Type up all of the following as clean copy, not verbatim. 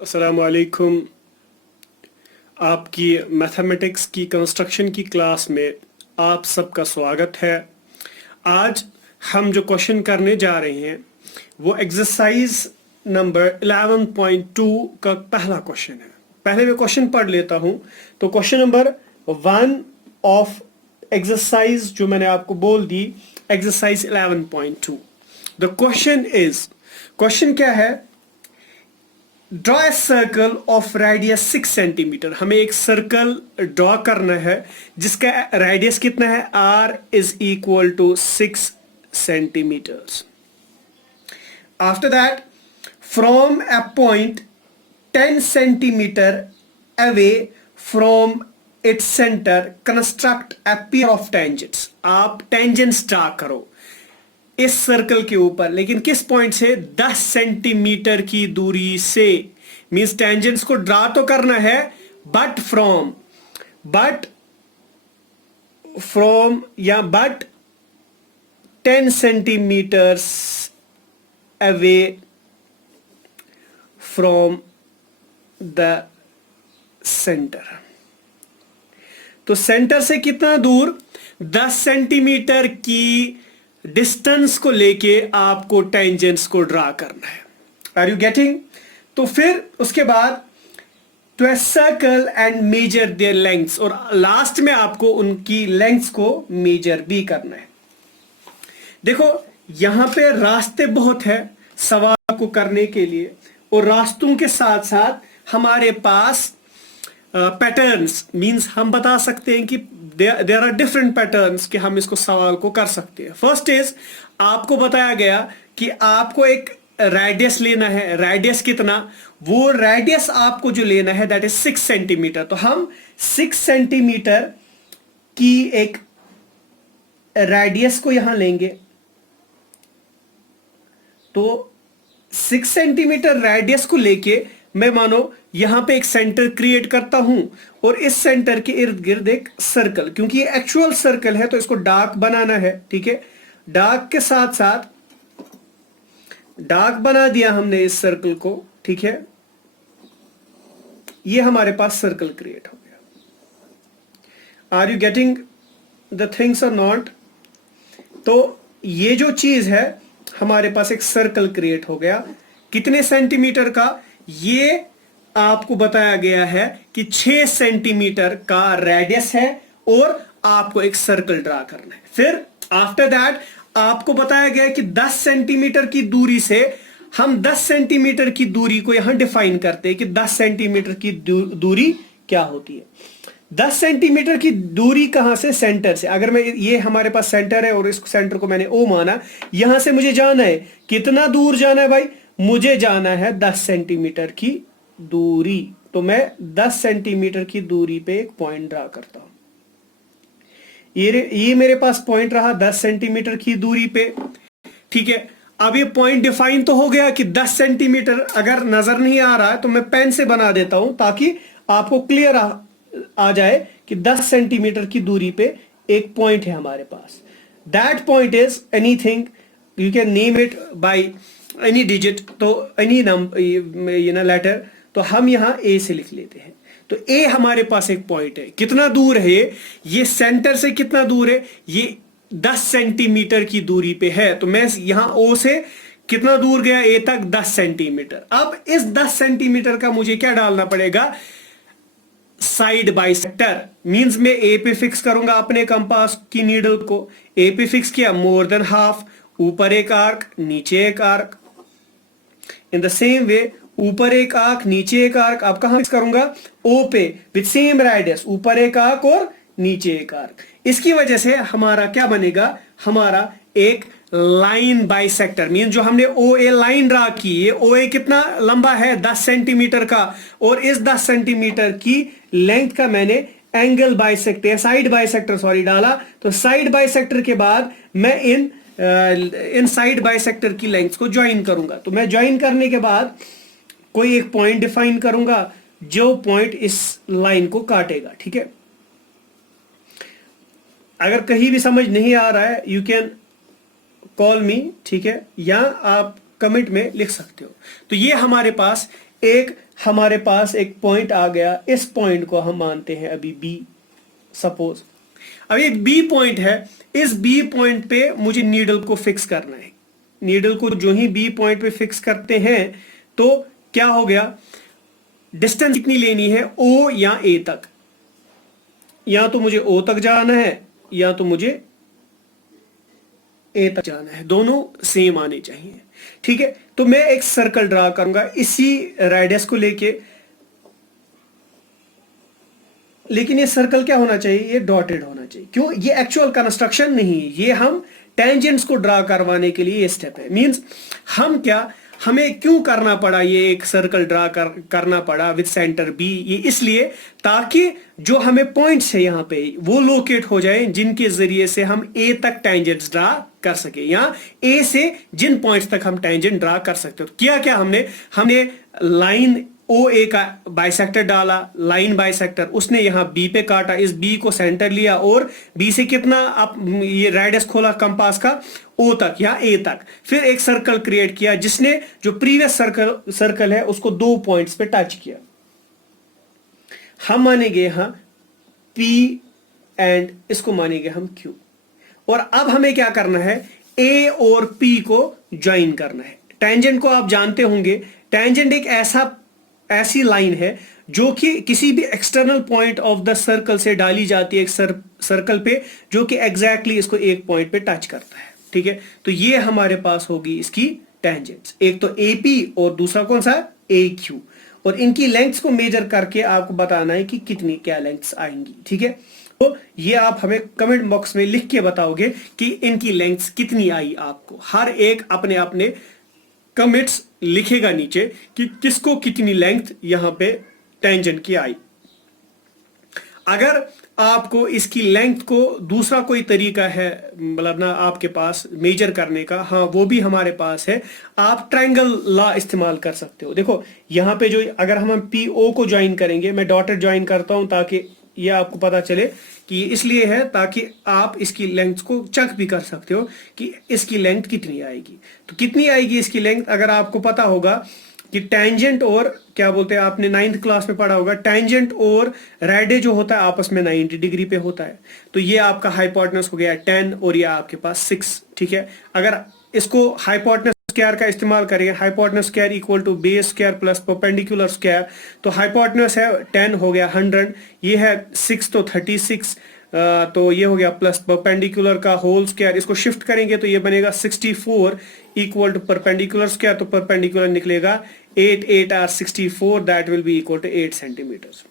अस्सलामुअलैकुम। आपकी मैथमेटिक्स की कंस्ट्रक्शन की क्लास में आप सबका स्वागत है। आज हम जो क्वेश्चन करने जा रहे हैं वो एक्सरसाइज नंबर 11.2 का पहला क्वेश्चन है। पहले मैं क्वेश्चन पढ़ लेता हूं। तो क्वेश्चन नंबर 1 ऑफ एक्सरसाइज जो मैंने आपको बोल दी, एक्सरसाइज 11.2। द क्वेश्चन क्या है? Draw a circle of radius 6 centimetre. हमें एक सर्कल ड्रॉ करना है जिसका रेडियस कितना है? r is equal to 6 centimetres. After that, from a point 10 centimetre away from its centre construct a pair of tangents. आप टेंजेंट्स ड्रा करो इस सर्कल के ऊपर, लेकिन किस पॉइंट से? 10 सेंटीमीटर की दूरी से। मींस टेंजेंट्स को ड्रा तो करना है but but 10 centimetres away from the centre. तो सेंटर से कितना दूर? 10 सेंटीमीटर की डिस्टेंस को लेके आपको टेंजेंट्स को ड्रा करना है। Are you getting? तो फिर उसके बाद to a circle and measure their lengths, और लास्ट में आपको उनकी लेंथ्स को मेजर भी करना है। देखो यहां पे रास्ते बहुत है सवाल को करने के लिए, और रास्तों के साथ साथ हमारे पास पैटर्न्स, मींस हम बता सकते हैं कि देयर आर डिफरेंट पैटर्न्स कि हम इसको सवाल को कर सकते हैं। फर्स्ट इज, आपको बताया गया कि आपको एक रेडियस लेना है। रेडियस कितना? वो रेडियस आपको जो लेना है दैट इज 6 सेंटीमीटर। तो हम 6 सेंटीमीटर की एक रेडियस को यहां लेंगे। तो 6 सेंटीमीटर रेडियस को लेके मैं मानो यहां पे एक सेंटर क्रिएट करता हूं, और इस सेंटर के इर्द गिर्द एक सर्कल, क्योंकि ये एक्चुअल सर्कल है तो इसको डार्क बनाना है। ठीक है, डार्क के साथ साथ डार्क बना दिया हमने इस सर्कल को। ठीक है, ये हमारे पास सर्कल क्रिएट हो गया। Are you getting the things और नॉट? तो ये जो चीज है, हमारे पास एक सर्कल क्रिएट हो गया। कितने सेंटीमीटर का? ये आपको बताया गया है कि 6 सेंटीमीटर का रेडियस है, और आपको एक सर्कल ड्रा करना है। फिर आफ्टर दैट आपको बताया गया है कि 10 सेंटीमीटर की दूरी से हम 10 सेंटीमीटर की दूरी को यहां डिफाइन करते हैं कि 10 सेंटीमीटर की दूरी क्या होती है। 10 सेंटीमीटर की दूरी कहां से? सेंटर से। अगर मैं, ये हमारे पास सेंटर है और इस सेंटर को मैंने O माना, यहां से मुझे जाना है, कितना दूर जाना है भाई? मुझे जाना है 10 सेंटीमीटर की दूरी। तो मैं 10 सेंटीमीटर की दूरी पे एक पॉइंट ड्रा करता हूं। ये मेरे पास पॉइंट रहा 10 सेंटीमीटर की दूरी पे। ठीक है, अब ये पॉइंट डिफाइन तो हो गया कि 10 सेंटीमीटर। अगर नजर नहीं आ रहा है तो मैं पेन से बना देता हूं ताकि आपको क्लियर आ जाए कि 10 सेंटीमीटर की दूरी पे एक पॉइंट है हमारे पास। That point is anything, you can name it by any digit, तो एनी नंबर लेटर। तो हम यहां ए से लिख लेते हैं। तो ए हमारे पास एक पॉइंट है। कितना दूर है ये सेंटर से कितना दूर है? ये 10 सेंटीमीटर की दूरी पे है। तो मैं यहां ओ से कितना दूर गया? ए तक 10 सेंटीमीटर। अब इस 10 सेंटीमीटर का मुझे क्या डालना पड़ेगा? Side bisector. मींस मैं ए पे फिक्स करूंगा अपने कंपास की नीडल को। ए पे फिक्स किया, मोर देन हाफ, ऊपर एक आर्क नीचे एक arc. In the same way, ऊपर एक आर्क नीचे एक आर्क। अब कहां फिक्स करूंगा? ओ पे, विद सेम रेडियस, ऊपर एक आर्क और नीचे एक आर्क। इसकी वजह से हमारा क्या बनेगा? हमारा एक लाइन बाइसेक्टर। मीन जो हमने ओ ए लाइन ड्रा की, ये ओ ए कितना लंबा है? 10 सेंटीमीटर का, और इस 10 सेंटीमीटर की लेंथ का मैंने angle bisector, side bisector sorry डाला। तो साइड बाइसेक्टर के बाद मैं इन साइड बाइसेक्टर की लेंथ को ज्वाइन करूंगा। तो मैं ज्वाइन करने के बाद कोई एक पॉइंट डिफाइन करूंगा जो पॉइंट इस लाइन को काटेगा। ठीक है, अगर कहीं भी समझ नहीं आ रहा है यू कैन कॉल मी। ठीक है, या आप कमेंट में लिख सकते हो। तो ये हमारे पास एक हमारे पास एक पॉइंट आ गया, इस पॉइंट को हम मानते हैं अभी बी। सपोज अब ये बी पॉइंट है, इस बी पॉइंट पे मुझे नीडल को फिक्स करना है। नीडल को जो ही बी पॉइंट पे फिक्स करते हैं तो क्या हो गया, डिस्टेंस कितनी लेनी है, ओ या ए तक। या तो मुझे ओ तक जाना है या तो मुझे ए तक जाना है, दोनों सेम आने चाहिए। ठीक है, तो मैं एक सर्कल ड्रा करूंगा इसी रेडियस को लेके, लेकिन ये सर्कल क्या होना चाहिए, ये डॉटेड होना चाहिए। क्यों, ये एक्चुअल कंस्ट्रक्शन नहीं है, ये हम टेंजेंट्स को ड्रा करवाने के लिए ये स्टेप है। मींस हमें क्यों करना पड़ा, ये एक सर्कल ड्रा करना पड़ा विद सेंटर बी, ये इसलिए ताकि जो हमें पॉइंट्स है यहाँ पे वो लोकेट हो जाए जिनके जरिए से हम ए तक टेंजेंट्स ड्रा कर सके, या ए से जिन पॉइंट्स तक हम टेंजेंट ड्रा कर सकते हो। किया क्या हमने लाइन ओ ए का बाइसेक्टर डाला, लाइन बाइसेक्टर, उसने यहां बी पे काटा, इस बी को सेंटर लिया और बी से कितना आप ये रेडियस खोला कंपास का, ओ तक या ए तक। फिर एक सर्कल क्रिएट किया जिसने जो प्रीवियस सर्कल है उसको 2 पॉइंट्स पे टच किया। हम मानेंगे यहां पी एंड इसको मानेंगे हम क्यू। और अब हमें क्या करना है, ए और पी को ज्वाइन करना है। टेंजेंट को आप जानते होंगे, टेंजेंट एक ऐसी लाइन है जो कि किसी भी external point of the circle से डाली जाती है एक सर्कल पे, जो कि एग्जैक्टली इसको एक पॉइंट पे टच करता है। ठीक है, तो ये हमारे पास होगी इसकी टेंजेंट्स, एक तो ए पी और दूसरा कौन सा, ए क्यू। और इनकी लेंथ्स को मेजर करके आपको बताना है कि कितनी क्या लेंथ्स आएंगी। ठीक है, तो ये आप हमें कमेंट बॉक्स में लिख के बताओगे कि इनकी लेंथ्स कितनी आई आपको। हर एक अपने अपने कमेंट्स लिखेगा नीचे कि किसको कितनी लेंथ यहां पे टेंजेंट की आई। अगर आपको इसकी लेंथ को दूसरा कोई तरीका है, मतलब ना आपके पास मेजर करने का, हाँ वो भी हमारे पास है। आप ट्रायंगल लॉ इस्तेमाल कर सकते हो। देखो यहां पे जो अगर हम पी ओ को ज्वाइन करेंगे, मैं डॉटेड ज्वाइन करता हूं ताकि ये आपको पता चले कि ये इसलिए है ताकि आप इसकी लेंथ को चेक भी कर सकते हो कि इसकी लेंथ कितनी आएगी। तो कितनी आएगी इसकी लेंथ, अगर आपको पता होगा कि टेंजेंट और क्या बोलते हैं, आपने 9th क्लास में पढ़ा होगा, टेंजेंट और रेडे जो होता है आपस में 90 डिग्री पे होता है। तो ये आपका हाइपोटेनस हो गया 10 और ये आपके पास 6। ठीक है, अगर इसको हाइपोटेनस स्क्वायर का इस्तेमाल करेंगे, hypotenuse square equal to base square plus perpendicular square, तो हाइपोटेनस है 10 हो गया 100, ये है 6 तो 36, तो ये हो गया प्लस परपेंडिकुलर का होल स्क्वायर, इसको शिफ्ट करेंगे तो ये बनेगा 64 इक्वल टू परपेंडिकुलर स्क्वायर, तो परपेंडिकुलर निकलेगा 8 8 are 64, that will be equal to 8 centimetre.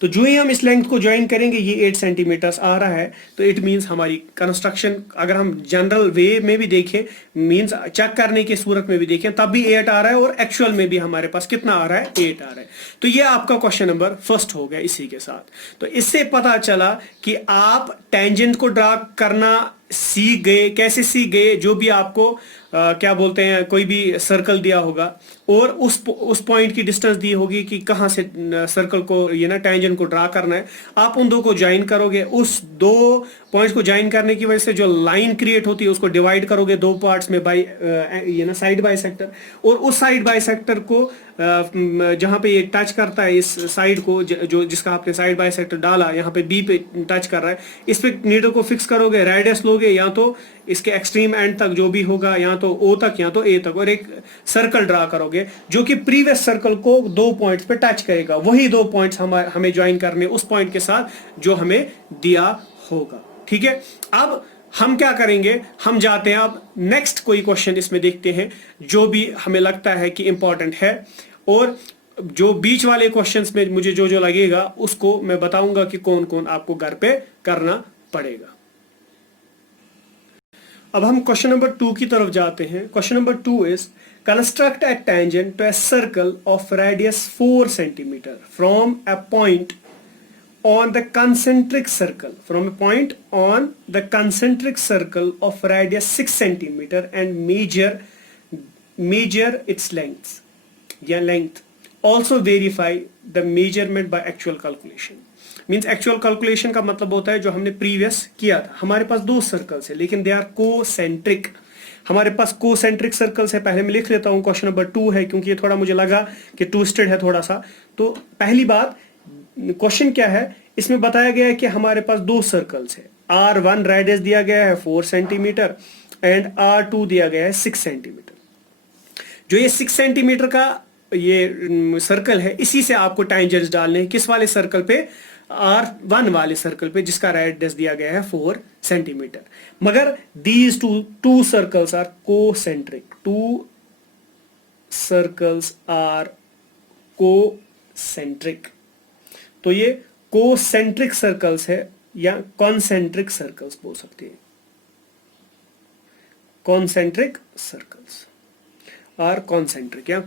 तो जो ही हम इस लेंथ को ज्वाइन करेंगे ये 8 सेंटीमीटर्स आ रहा है, तो इट मींस हमारी कंस्ट्रक्शन अगर हम जनरल वे में भी देखें, मींस चेक करने की सूरत में भी देखें, तब भी 8 आ रहा है और एक्चुअल में भी हमारे पास कितना आ रहा है, 8 आ रहा है। तो ये आपका क्वेश्चन नंबर फर्स्ट हो गया इसी के साथ। तो इससे पता चला कि आप टेंजेंट को ड्रा करना सीख गए, कैसे सीख गए, जो भी आपको क्या बोलते हैं कोई भी सर्कल दिया होगा और उस पॉइंट की डिस्टेंस दी होगी कि कहां से सर्कल को ये ना टेंजेंट को ड्रा करना है, आप उन दो को ज्वाइन करोगे। उस दो पॉइंट्स को ज्वाइन करने की वजह से जो लाइन क्रिएट होती है उसको डिवाइड करोगे 2 पार्ट्स में बाई ये ना साइड बाई सेक्टर, और उस साइड बाई सेक्टर को जहां पे ये टच करता है इस साइड को, जो जिसका आपने साइड बाई सेक्टर डाला यहाँ पे बी पे टच कर रहा है, इस पे नीडल को फिक्स करोगे, रेडियस लोगे या तो इसके एक्सट्रीम एंड तक जो भी होगा, या तो ओ तक या तो ए तक, और एक सर्कल ड्रा करोगे जो कि प्रीवियस सर्कल को 2 पॉइंट्स पे टच करेगा। वही 2 पॉइंट्स हमें ज्वाइन करने उस पॉइंट के साथ जो हमें दिया होगा। ठीक है, अब हम क्या करेंगे, हम जाते हैं अब नेक्स्ट कोई क्वेश्चन इसमें देखते हैं जो भी हमें लगता है कि इंपॉर्टेंट है, और जो बीच वाले क्वेश्चंस में मुझे जो जो लगेगा उसको मैं बताऊंगा कि कौन कौन आपको घर पे करना पड़ेगा। अब हम क्वेश्चन नंबर 2 की तरफ जाते हैं। Question number 2 is construct a tangent to a circle of radius 4 centimetre from a point on the concentric circle, from a point on the concentric circle of radius 6 centimeter and measure its length या length. Also verify the measurement by actual calculation. Means actual calculation का मतलब होता है जो हमने previous किया था। हमारे पास 2 सर्कल्स है लेकिन they are concentric, हमारे पास कोसेंट्रिक सर्कल्स है, पहले मैं लिख लेता हूं, क्वेश्चन नंबर 2 है, क्योंकि ये थोड़ा मुझे लगा कि ट्विस्टेड है थोड़ा सा। तो पहली बात, क्वेश्चन क्या है, इसमें बताया गया है कि हमारे पास दो सर्कल्स है, R1 रेडियस दिया गया है 4 सेंटीमीटर एंड R2 दिया गया है 6 सेंटीमीटर। जो ये 6 सेंटीमीटर का ये सर्कल है, इसी से आपको टेंजेंट्स डालने हैं, किस वाले सर्कल पे, R1 वाले सर्कल पे, जिसका रेडियस दिया गया है 4 सेंटीमीटर। मगर these two circles are concentric, two circles are concentric. तो ये कोसेंट्रिक सर्कल्स है या कॉन्सेंट्रिक सर्कल्स बोल सकते हैं, कॉन्सेंट्रिक सर्कल्स आर कॉन्सेंट्रिक या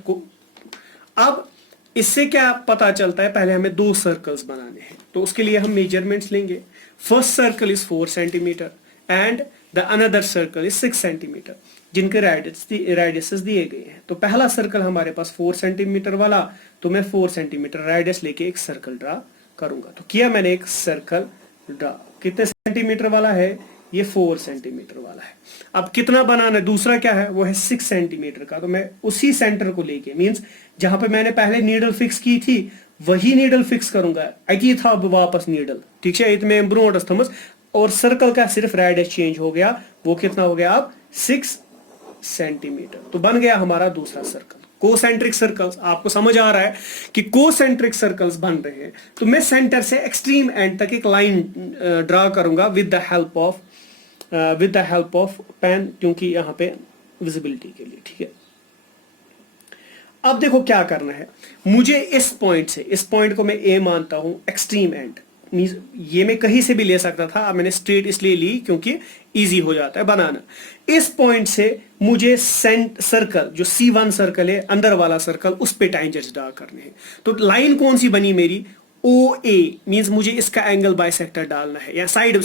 अब इससे क्या पता चलता है, पहले हमें दो सर्कल्स बनाने हैं, तो उसके लिए हम मेजरमेंट्स लेंगे। First circle is 4 centimetre and the another circle is 6 centimetre, जिनके रेडियसेस दिए गए हैं। तो पहला सर्कल हमारे पास 4 सेंटीमीटर वाला, तो मैं 4 सेंटीमीटर रेडियस लेके एक सर्कल ड्रा करूंगा। तो किया मैंने एक सर्कल ड्रा, कितने सेंटीमीटर वाला है, ये 4 सेंटीमीटर वाला है। अब कितना बनाना है, दूसरा क्या है, वो है 6 सेंटीमीटर का। तो मैं उसी सेंटर को लेके, मींस जहां पे मैंने पहले नीडल फिक्स की थी वही नीडल फिक्स करूंगा, अकी था अब वापस नीडल, ठीक है, इतने ब्रोटस थमस, और सर्कल का सिर्फ रेडियस चेंज हो गया, वो कितना हो गया अब 6 सेंटीमीटर। तो बन गया हमारा दूसरा सर्कल। कोसेंट्रिक सर्कल्स, आपको समझ आ रहा है कि कोसेंट्रिक सर्कल्स बन रहे हैं। तो मैं सेंटर से एक्सट्रीम एंड तक एक लाइन ड्रा करूंगा with the help of pen, क्योंकि यहां पे विजिबिलिटी के लिए, ठीक है। अब देखो क्या करना है, मुझे इस पॉइंट से, इस पॉइंट को मैं ए मानता हूं एक्सट्रीम एंड, ये मैं कहीं से भी ले सकता था, अब मैंने स्ट्रेट इसलिए ली क्योंकि इजी हो जाता है बनाना। इस पॉइंट से मुझे सर्कल, जो C1 सर्कल है, अंदर वाला सर्कल, उस पे टेंजेंट्स ड्रा करने हैं। तो लाइन कौन सी बनी मेरी, OA, मींस मुझे इसका एंगल बाइसेक्टर डालना है, या साइड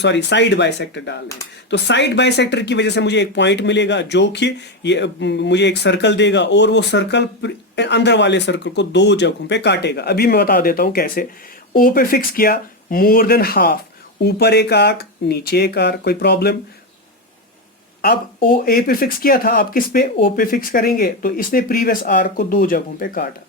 बाइसेक्टर डालना है। तो साइड बाइसेक्टर की वजह से मुझे एक पॉइंट मिलेगा जो कि ये मुझे एक सर्कल देगा, और वो सर्कल अंदर वाले सर्कल को दो जगहों पे काटेगा। अभी मैं बता देता हूं कैसे। O पे फिक्स किया, मोर देन हाफ, ऊपर एक आर्क नीचे एक आर्क, कोई प्रॉब्लम। अब A पे फिक्स किया था, आप किस पे, O पे फिक्स करेंगे। तो इसने प्रीवियस आर्क को दो जगहों पे काटा,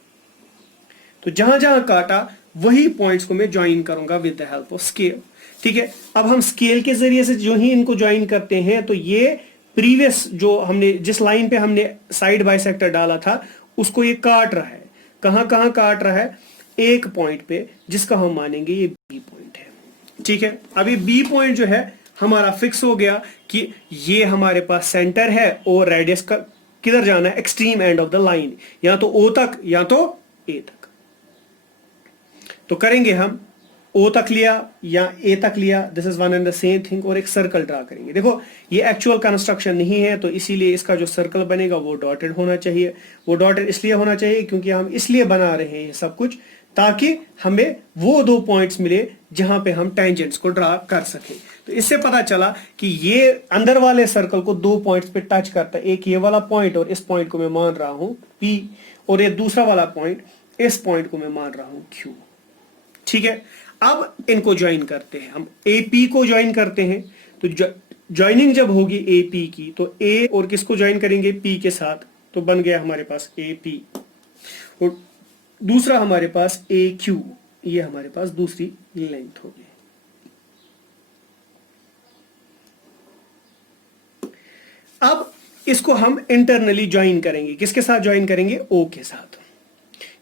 तो जहां जहां काटा वही पॉइंट्स को मैं ज्वाइन करूंगा with the help of scale, ठीक है। अब हम स्केल के जरिए से जो ही इनको ज्वाइन करते हैं, तो ये प्रीवियस जो हमने, जिस लाइन पे हमने साइड बाइसेक्टर डाला था, उसको ये काट रहा है। कहां कहां काट रहा है, एक पॉइंट पे, जिसका हम मानेंगे ये बी पॉइंट है, ठीक है। अभी बी पॉइंट जो है हमारा फिक्स हो गया कि ये हमारे पास सेंटर है, और रेडियस का किधर जाना है, extreme end of the line, या तो O तक या तो A तक। तो करेंगे हम, O तक लिया या A तक लिया, this is one and the same thing, और एक सर्कल ड्रा करेंगे। देखो ये एक्चुअल कंस्ट्रक्शन नहीं है, तो इसीलिए इसका जो सर्कल बनेगा वो डॉटेड होना चाहिए। वो डॉटेड इसलिए होना चाहिए क्योंकि हम इसलिए बना रहे हैं ये सब कुछ, ताकि हमें वो दो पॉइंट्स मिले जहां पे हम टेंजेंट्स को ड्रा कर सके। तो इससे पता चला कि ये अंदर वाले सर्कल को दो पॉइंट्स पे टच करता है, एक ये वाला पॉइंट, और इस पॉइंट को मैं मान रहा हूं P, और ये दूसरा वाला पॉइंट, इस पॉइंट को मैं मान रहा हूं Q, ठीक है। अब इनको ज्वाइन करते हैं, हम AP को ज्वाइन करते हैं। तो ज्वाइनिंग जब होगी AP की, तो A और किसको ज्वाइन करेंगे, P के साथ, तो बन गया हमारे पास AP, और दूसरा हमारे पास AQ, ये हमारे पास दूसरी लेंथ होगी। अब इसको हम इंटरनली ज्वाइन करेंगे, किसके साथ ज्वाइन करेंगे, O के साथ।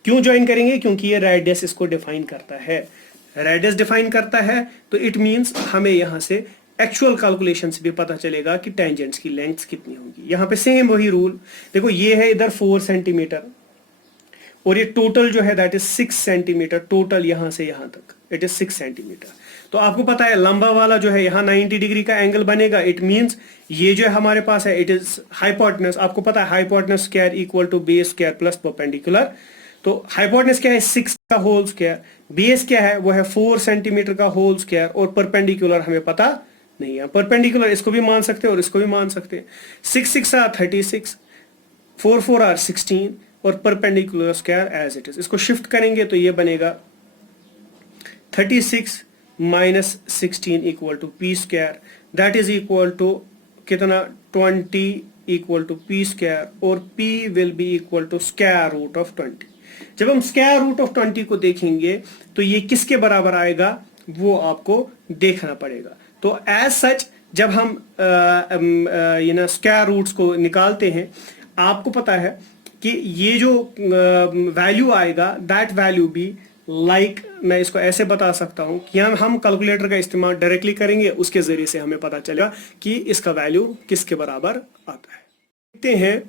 क्यों ज्वाइन करेंगे, क्योंकि ये रेडियस इसको डिफाइन करता है, रेडियस डिफाइन करता है, तो इट मींस हमें यहां से एक्चुअल कैलकुलेशन से भी पता चलेगा कि टेंजेंट्स की लेंथ कितनी होगी। यहां पे सेम वही रूल, देखो ये है इधर 4 सेंटीमीटर, और ये टोटल जो है दैट इज 6 सेंटीमीटर, टोटल यहां से यहां तक इट इज 6 सेंटीमीटर। तो आपको पता है लंबा वाला जो है यहाँ 90 डिग्री का एंगल बनेगा, इट मींस ये जो हमारे पास है इट इज हाइपोटेनस। आपको पता है hypotenuse square equal to base square plus perpendicular. तो हाइपोटेनस क्या है, 6 का होल स्क्वायर, बेस क्या है, वो है 4 सेंटीमीटर का होल स्क्वायर, और परपेंडिकुलर हमें पता नहीं है। परपेंडिकुलर इसको भी मान सकते हैं और इसको भी मान सकते हैं। 6 6 आर 36, 4 4 आर 16, और perpendicular square as it is. इसको शिफ्ट करेंगे तो ये बनेगा 36 - 16 equal to P square, that is equal to कितना, 20 इक्वल टू पी स्क्वायर और p will be equal to square root of 20। जब हम स्क्वायर रूट ऑफ 20 को देखेंगे तो ये किसके बराबर आएगा वो आपको देखना पड़ेगा। तो एज सच जब हम स्क्वायर रूट्स को निकालते हैं, आपको पता है कि ये जो वैल्यू आएगा दैट वैल्यू भी मैं इसको ऐसे बता सकता हूं कि हम कैलकुलेटर का इस्तेमाल डायरेक्टली करेंगे, उसके जरिए से हमें पता चलेगा कि इसका वैल्यू किसके बराबर आता है। देखते हैं,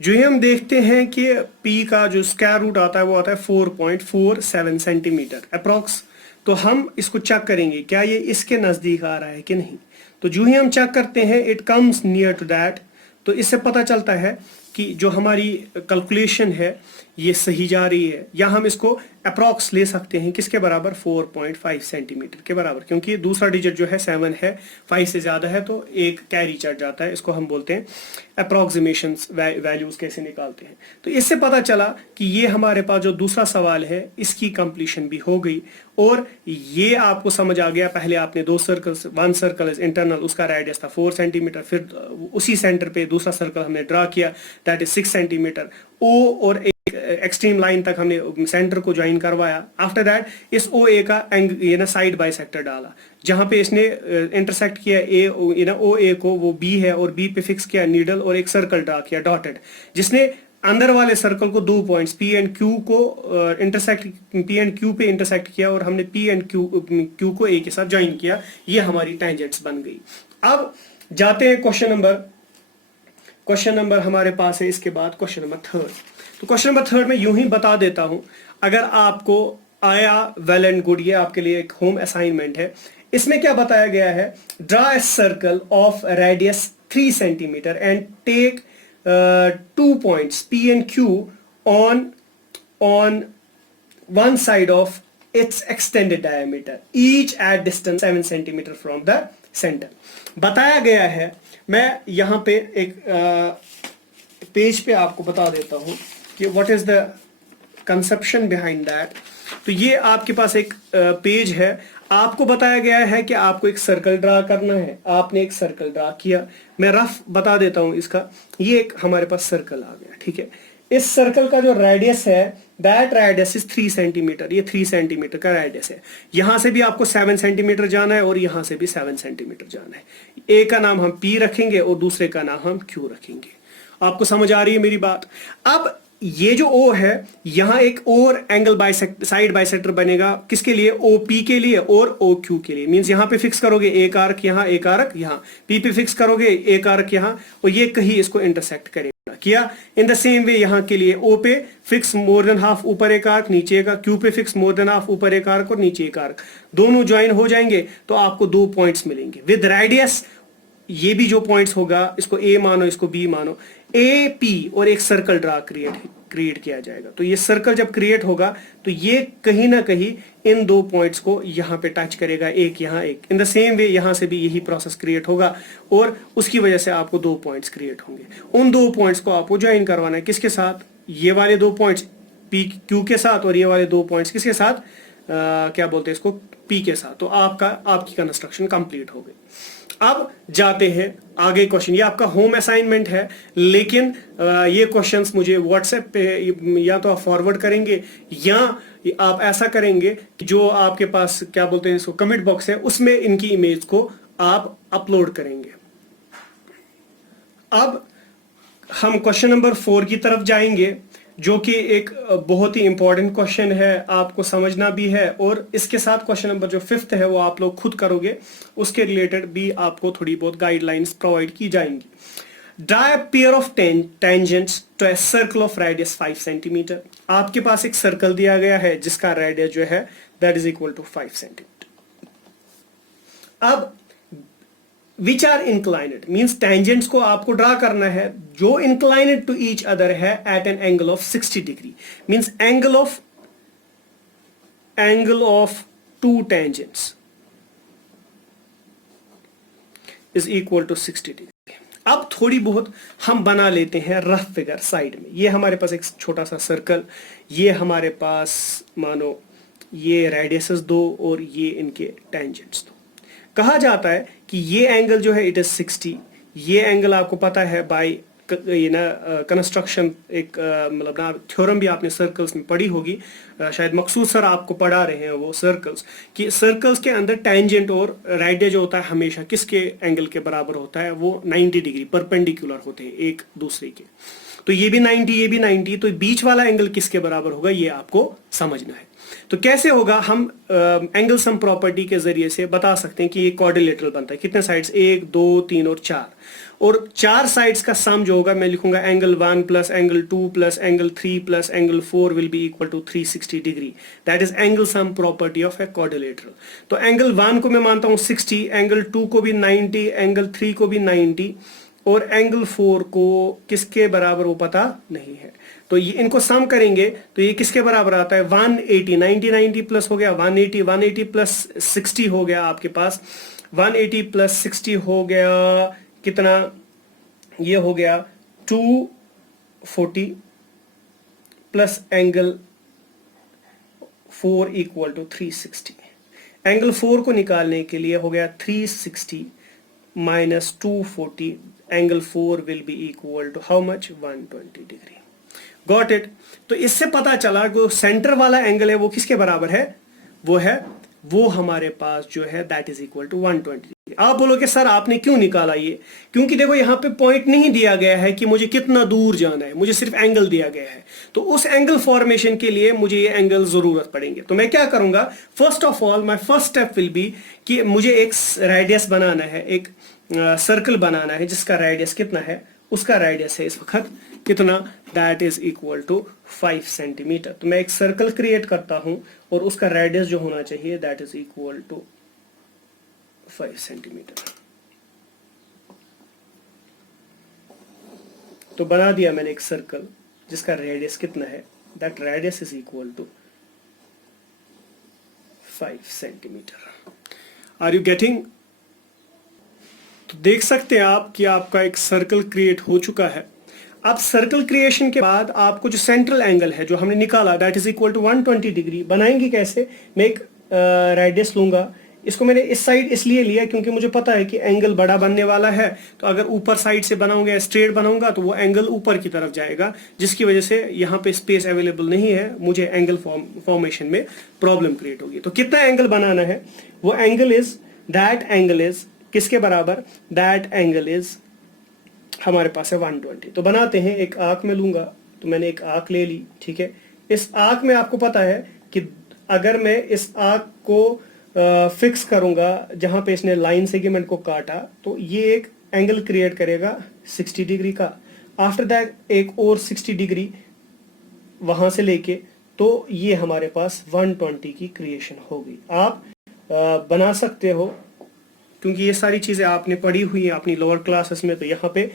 जो ही हम देखते हैं कि p का जो स्क्वायर रूट आता है वो आता है 4.47 सेंटीमीटर अप्रॉक्स। तो हम इसको चेक करेंगे क्या ये इसके नजदीक आ रहा है कि नहीं। तो जो ही हम चेक करते हैं it comes near to that, तो इससे पता चलता है कि जो हमारी कैलकुलेशन है ये सही जा रही है, या हम इसको अप्रॉक्स ले सकते हैं किसके बराबर 4.5 सेंटीमीटर के बराबर, क्योंकि दूसरा डिजिट जो है 7 है, 5 से ज्यादा है तो एक कैरी चढ़ जाता है। इसको हम बोलते हैं अप्रॉक्सीमेशंस, वैल्यूज कैसे निकालते हैं। तो इससे पता चला कि ये हमारे पास जो दूसरा सवाल है इसकी कंप्लीशन भी हो गई और ये आपको समझ आ गया। पहले आपने दो circles, one circle is internal, उसका रेडियस था 4 सेंटीमीटर, फिर उसी सेंटर पे दूसरा सर्कल हमने ड्रा किया दैट इज 6 सेंटीमीटर। ओ और एक्सट्रीम लाइन तक हमने सेंटर को ज्वाइन करवाया। आफ्टर दैट इस ओ ए का साइड बाइसेक्टर डाला, जहां पे इसने इंटरसेक्ट किया ए ओ ए को, वो बी है और बी पे फिक्स किया नीडल और एक सर्कल ड्रा किया डॉटेड, जिसने अंदर वाले सर्कल को 2 पॉइंट्स पी एंड क्यू को पी एंड क्यू पे इंटरसेक्ट किया और हमने पी एंड क्यू को ए के साथ ज्वाइन किया। ये हमारी टेंजेंट्स बन गई। अब जाते हैं क्वेश्चन नंबर हमारे पास है इसके बाद क्वेश्चन नंबर 3। तो क्वेश्चन नंबर 3 में यूं ही बता देता हूं, अगर आपको आया वेल एंड गुड, ये आपके लिए एक होम असाइनमेंट है। इसमें क्या बताया गया है, draw a circle of radius 3 centimetre and take 2 points P and Q on one side of its extended diameter, each at distance 7 centimeter from the center। बताया गया है, मैं यहाँ पे एक पेज पे आपको बता देता हूँ कि what is the conception behind that. तो ये आपके पास एक पेज है, आपको बताया गया है कि आपको एक सर्कल ड्रा करना है। आपने एक सर्कल ड्रा किया, मैं रफ बता देता हूं इसका। ये एक हमारे पास सर्कल आ गया, ठीक है। इस सर्कल का जो रेडियस है दैट रेडियस इज 3 सेंटीमीटर, ये 3 सेंटीमीटर का रेडियस है। यहां से भी आपको 7 सेंटीमीटर जाना है और यहां से भी 7 सेंटीमीटर जाना है। ए का नाम हम P रखेंगे और दूसरे का नाम हम Q रखेंगे। आपको समझ आ रही है मेरी बात। अब ये जो O है, यहां एक और एंगल साइड बाइसेक्टर बनेगा, किसके लिए, OP के लिए और OQ के लिए। मींस यहां पे फिक्स करोगे एक आर्क, यहां एक आर्क, यहां P पे फिक्स करोगे एक आर्क यहां, और ये कहीं इसको इंटरसेक्ट करेगा। किया इन द सेम वे यहां के लिए O पे फिक्स मोर देन हाफ ऊपर एक आर्क, नीचे का, Q पे फिक्स मोर देन हाफ ऊपर एक आर्क और नीचे एक आर्क, दोनों ज्वाइन हो जाएंगे तो आपको 2 पॉइंट्स मिलेंगे विद रेडियस। ये भी जो पॉइंट्स होगा, इसको A मानो इसको B मानो, AP और एक सर्कल ड्रा क्रिएट किया जाएगा। तो ये सर्कल जब क्रिएट होगा तो ये कहीं ना कहीं इन 2 पॉइंट्स को यहां पे टच करेगा, एक यहां एक। इन द सेम वे यहां से भी यही प्रोसेस क्रिएट होगा और उसकी वजह से आपको 2 पॉइंट्स क्रिएट होंगे। उन 2 पॉइंट्स को आपको ज्वाइन करवाना है, किसके साथ, ये वाले 2 पॉइंट्स P Q के साथ और ये वाले 2 पॉइंट्स किसके साथ, क्या बोलते हैं इसको, P के साथ। तो आपकी कंस्ट्रक्शन कंप्लीट हो गई। अब जाते हैं आगे क्वेश्चन। ये आपका होम असाइनमेंट है, लेकिन ये क्वेश्चंस मुझे व्हाट्सएप पे या तो आप फॉरवर्ड करेंगे या आप ऐसा करेंगे कि जो आपके पास क्या बोलते हैं इसको कमेंट बॉक्स है उसमें इनकी इमेज को आप अपलोड करेंगे। अब हम क्वेश्चन नंबर 4 की तरफ जाएंगे, जो कि एक बहुत ही इंपॉर्टेंट क्वेश्चन है, आपको समझना भी है और इसके साथ क्वेश्चन नंबर जो 5th है वो आप लोग खुद करोगे, उसके रिलेटेड भी आपको थोड़ी बहुत गाइडलाइंस प्रोवाइड की जाएंगी। Draw a pair of tangents to a circle of radius 5 centimetre. आपके पास एक सर्कल दिया गया है जिसका रेडियस जो है that is equal to 5 centimetre. अब which are inclined means tangents को आपको ड्रा करना है जो inclined to each other है at an angle of 60 degree means angle of 2 tangents is equal to 60 degree। अब थोड़ी बहुत हम बना लेते हैं रफ फिगर साइड में। ये हमारे पास एक छोटा सा सर्कल, ये हमारे पास मानो ये रेडियसेस 2 और ये इनके टेंजेंट्स 2। कहा जाता है कि ये एंगल जो है इट इज 60, ये एंगल आपको पता है बाय ये ना कंस्ट्रक्शन एक मतलब ना थ्योरम भी आपने सर्कल्स में पढ़ी होगी, शायद मकसूद सर आपको पढ़ा रहे हैं वो सर्कल्स, कि सर्कल्स के अंदर टेंजेंट और रेडियस जो होता है हमेशा किसके एंगल के बराबर होता है, वो 90 डिग्री परपेंडिकुलर होते हैं एक दूसरे के। तो ये भी 90 ये भी 90, तो बीच वाला एंगल किसके बराबर होगा ये आपको समझना है। तो कैसे होगा, हम एंगल सम प्रॉपर्टी के जरिए से बता सकते हैं कि ये क्वाड्रिलेटरल बनता है। कितने साइड्स, 1 2 3 और 4, और 4 साइड्स का सम जो होगा मैं लिखूंगा angle 1 plus angle 2 plus angle 3 plus angle 4 will be equal to 360 degree. That is angle sum property of a quadrilateral. तो एंगल 1 को मैं मानता हूं 60, एंगल 2 को भी 90, एंगल 3 को भी 90, और एंगल 4 को किसके बराबर वो पता नहीं है। तो ये इनको सम करेंगे तो ये किसके बराबर आता है, 180, 90 90 प्लस हो गया 180, 180 प्लस 60 हो गया आपके पास, 180 प्लस 60 हो गया कितना, ये हो गया 240 plus angle 4 equal to 360। Angle 4 को निकालने के लिए हो गया 360 minus 240, angle 4 will be equal to how much, 120 degree. Got it. तो इससे पता चला जो सेंटर वाला एंगल है वो किसके बराबर है, वो हमारे पास जो है that is equal to 120 degree. आप बोलोगे सर आपने क्यों निकाला ये, क्योंकि देखो यहाँ पे पॉइंट नहीं दिया गया है कि मुझे कितना दूर जाना है, मुझे सिर्फ एंगल दिया गया है। तो उस एंगल फॉर्मेशन के लिए मुझे ये एंगल जरूरत पड़ेंगे। तो मैं क्या करूंगा, first of all my first step will be कि मुझे एक रेडियस बनाना है, एक सर्कल बनाना है जिसका रेडियस कितना है, उसका रेडियस है इस वक्त कितना, that is equal to 5 centimetre. तो मैं एक सर्कल क्रिएट करता हूं और उसका रेडियस जो होना चाहिए that is equal to 5 centimetre. तो बना दिया मैंने एक सर्कल जिसका रेडियस कितना है, that radius is equal to 5 centimetre. Are you getting? तो देख सकते हैं आप कि आपका एक सर्कल क्रिएट हो चुका है। अब सर्कल क्रिएशन के बाद आपको जो सेंट्रल एंगल है जो हमने निकाला that is equal to 120 degree बनाएंगे कैसे, मैं एक रेडियस लूंगा, इसको मैंने इस साइड इसलिए लिया क्योंकि मुझे पता है कि एंगल बड़ा बनने वाला है। तो अगर ऊपर साइड से बनाऊंगा, स्ट्रेट बनाऊंगा तो वो एंगल ऊपर की तरफ जाएगा, जिसकी वजह से यहाँ पे स्पेस अवेलेबल नहीं है, मुझे एंगल फॉर्मेशन में प्रॉब्लम क्रिएट होगी। तो कितना एंगल बनाना है, वो angle is that angle is किसके बराबर, दैट एंगल इज हमारे पास है 120। तो बनाते हैं, एक आर्क में लूंगा, तो मैंने एक आर्क ले ली, ठीक है। इस आर्क में आपको पता है कि अगर मैं इस आर्क को फिक्स करूंगा जहां पे इसने लाइन सेगमेंट को काटा, तो ये एक एंगल क्रिएट करेगा 60 डिग्री का। आफ्टर दैट एक और 60 डिग्री वहां से लेके, तो ये हमारे पास 120 की क्रिएशन हो गई। आप बना सकते हो क्योंकि ये सारी चीजें आपने पढ़ी हुई है अपनी लोअर क्लासेस में, तो यहाँ पे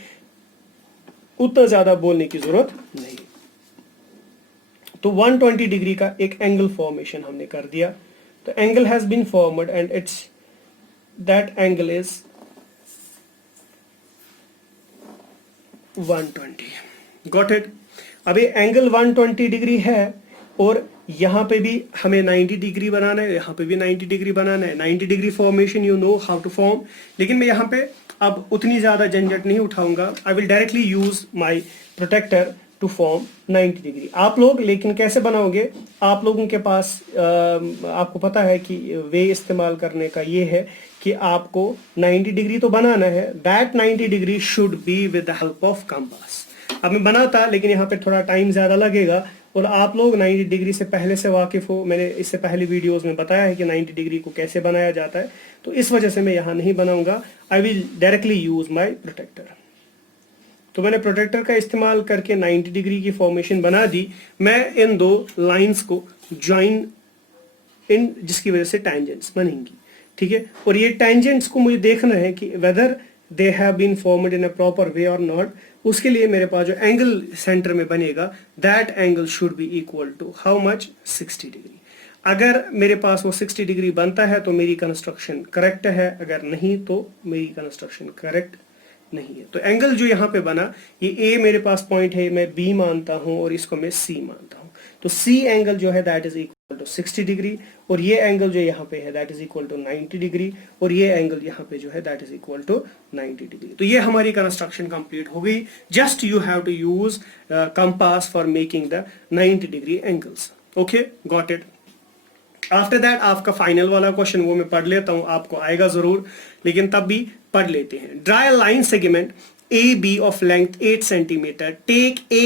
उतना ज्यादा बोलने की जरूरत नहीं। तो 120 डिग्री का एक एंगल फॉर्मेशन हमने कर दिया। तो angle has been formed and it's that angle is 120। Got it. अब ये एंगल 120 डिग्री है और यहाँ पे भी हमें 90 डिग्री बनाना है, यहाँ पे भी 90 डिग्री बनाना है। 90 degree formation you know how to form, लेकिन मैं यहाँ पे अब उतनी ज्यादा झंझट नहीं उठाऊंगा। I will directly use my protractor to form 90 degree. आप लोग लेकिन कैसे बनाओगे, आप लोगों के पास आपको पता है कि वे इस्तेमाल करने का ये है कि आपको 90 डिग्री तो बनाना है, that 90 degree should be with the help of compass. अब मैं बनाता लेकिन यहाँ पे थोड़ा टाइम ज्यादा लगेगा और आप लोग 90 डिग्री से पहले से वाकिफ हो, मैंने इससे पहले वीडियोस में बताया है कि 90 डिग्री को कैसे बनाया जाता है, तो इस वजह से मैं यहाँ नहीं बनाऊंगा। I will directly use my protractor. तो मैंने प्रोटेक्टर का इस्तेमाल करके 90 डिग्री की फॉर्मेशन बना दी। मैं इन दो लाइंस को ज्वाइन इन, जिसकी वजह से टैंजेंट्स बनेंगी, ठीक है। और ये टैंजेंट्स को मुझे देखना है कि whether they have been formed in a proper way और नॉट। उसके लिए मेरे पास जो एंगल सेंटर में बनेगा that angle should be equal to how much, 60 degree. अगर मेरे पास वो 60 डिग्री बनता है तो मेरी कंस्ट्रक्शन करेक्ट है, अगर नहीं तो मेरी कंस्ट्रक्शन करेक्ट नहीं है। तो एंगल जो यहाँ पे बना, ये ए मेरे पास पॉइंट है, मैं बी मानता हूं और इसको मैं सी मानता हूं। तो सी एंगल जो है that is equal to 60 degree, और ये एंगल जो यहाँ पे है that is equal to 90 degree, और ये एंगल यहाँ पे जो है that is equal to 90 degree. तो ये हमारी कंस्ट्रक्शन कंप्लीट हो गई। Just you have to use compass for making the 90 degree angles. Okay, got it. After that आपका फाइनल वाला क्वेश्चन वो मैं पढ़ लेता हूं, आपको आएगा जरूर, लेकिन तब भी पढ़ लेते हैं। Draw a line segment A B of length 8 centimetre, take A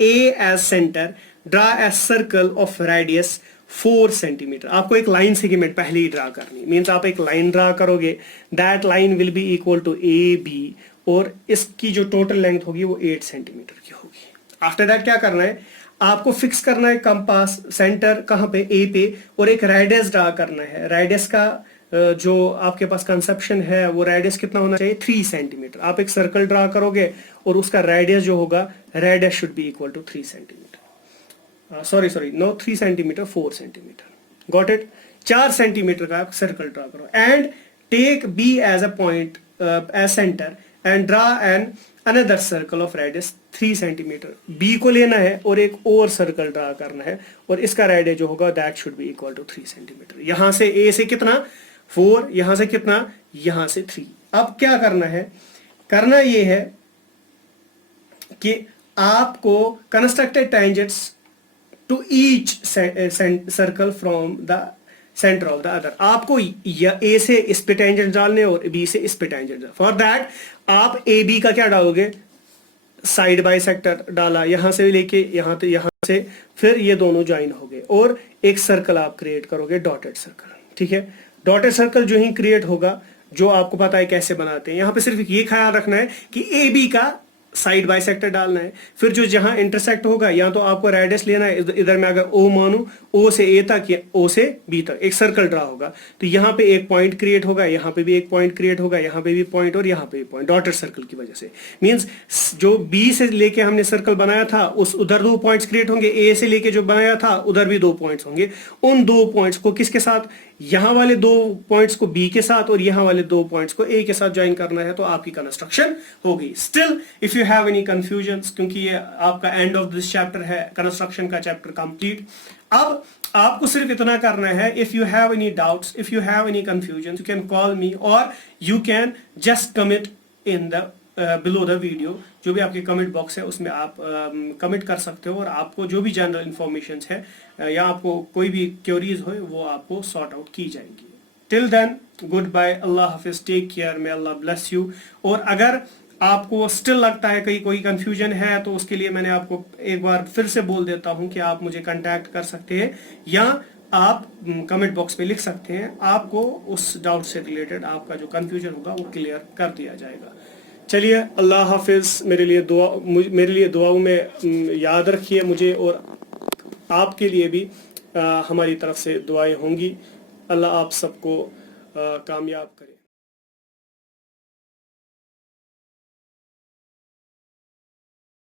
as centre, draw a circle of radius 4 centimetre. आपको एक लाइन सेगमेंट पहले ही ड्रा करनी, मीन्स आप एक लाइन ड्रा करोगे, that line will be equal to A B, और इसकी जो टोटल लेंथ होगी वो 8 सेंटीमीटर की होगी। आफ्टर दैट क्या करना है, आपको फिक्स करना है कंपास सेंटर कहां पे, ए पे, और एक रेडियस ड्रा करना है। रेडियस का जो आपके पास कंसेप्शन है वो रेडियस कितना होना चाहिए, 3 सेंटीमीटर। आप एक सर्कल ड्रा करोगे और उसका रेडियस जो होगा, radius should be equal to 3 centimetre, sorry no 3 centimetre, 4 centimetre. Got it. 4 centimetre का सर्कल ड्रा करो, and take B as a point as centre, and draw an another circle of radius 3 centimetre. B को लेना है और एक और circle draw करना है, और इसका रेडियस जो होगा that should be equal to 3 centimetre. यहां से ए से कितना, 4, यहां से कितना, यहां से 3। अब क्या करना है, करना ये है कि आपको constructed tangents to each circle from the centre of the other. आपको ए से इस पे टेंजेंट डालने और बी से इस पे टेंजेंट। फॉर दैट आप ए बी का क्या डालोगे, साइड बाय सेक्टर डाला, यहां से लेके यहां से, यहां से, फिर ये दोनों ज्वाइन हो गए, और एक सर्कल आप क्रिएट करोगे, डॉटेड सर्कल। ठीक है, डॉटेड सर्कल जो ही क्रिएट होगा, जो आपको पता है कैसे बनाते हैं, यहां पे सिर्फ ये ख्याल रखना है कि ए बी का साइड बाय सेक्टर डालना है। फिर जो जहां इंटरसेक्ट होगा, या तो आपको रेडियस लेना है, इधर मैं अगर ओ मानू, ओ से ए तक या ओ से बी तक एक सर्कल ड्रा होगा, तो यहाँ पे एक पॉइंट क्रिएट होगा, यहाँ पे भी एक पॉइंट क्रिएट होगा, यहाँ पे भी पॉइंट और यहाँ पे भी पॉइंट, डॉटेड सर्कल की वजह से। मींस जो बी से लेके हमने सर्कल बनाया था, उस उधर 2 पॉइंट्स क्रिएट होंगे, ए से लेके जो बनाया था उधर भी 2 पॉइंट्स होंगे। उन 2 पॉइंट्स को किसके साथ, यहां वाले 2 पॉइंट्स को बी के साथ और यहां वाले 2 पॉइंट्स को ए के साथ ज्वाइन करना है, तो आपकी कंस्ट्रक्शन हो गई। Still if you have any confusion, क्योंकि ये आपका एंड ऑफ दिस चैप्टर है, कंस्ट्रक्शन का चैप्टर कंप्लीट। अब आपको सिर्फ इतना करना है, if you have any doubts, if you have any confusion, you can call me, और you can just comment in the below the video. जो भी आपके कमेंट बॉक्स है उसमें आप कमेंट कर सकते हो, और आपको जो भी जनरल इंफॉर्मेशन है या आपको कोई भी क्वेरीज हो वो आपको सॉर्ट आउट की जाएंगी। टिल देन गुड बाय, अल्लाह हाफिज, take care, may Allah bless you. और अगर आपको स्टिल लगता है कहीं कोई कंफ्यूजन है, तो उसके लिए मैंने आपको एक बार फिर से बोल देता हूं कि आप मुझे कांटेक्ट कर सकते हैं, या आप कमेंट बॉक्स पे लिख सकते हैं। आपको उस डाउट से रिलेटेड आपका जो कंफ्यूजन होगा वो क्लियर कर दिया जाएगा। चलिए, अल्लाह हाफिज। मेरे लिए दुआओं में याद रखिए मुझे, और आपके लिए भी हमारी तरफ से दुआएं होंगी। अल्लाह आप सबको कामयाब करे।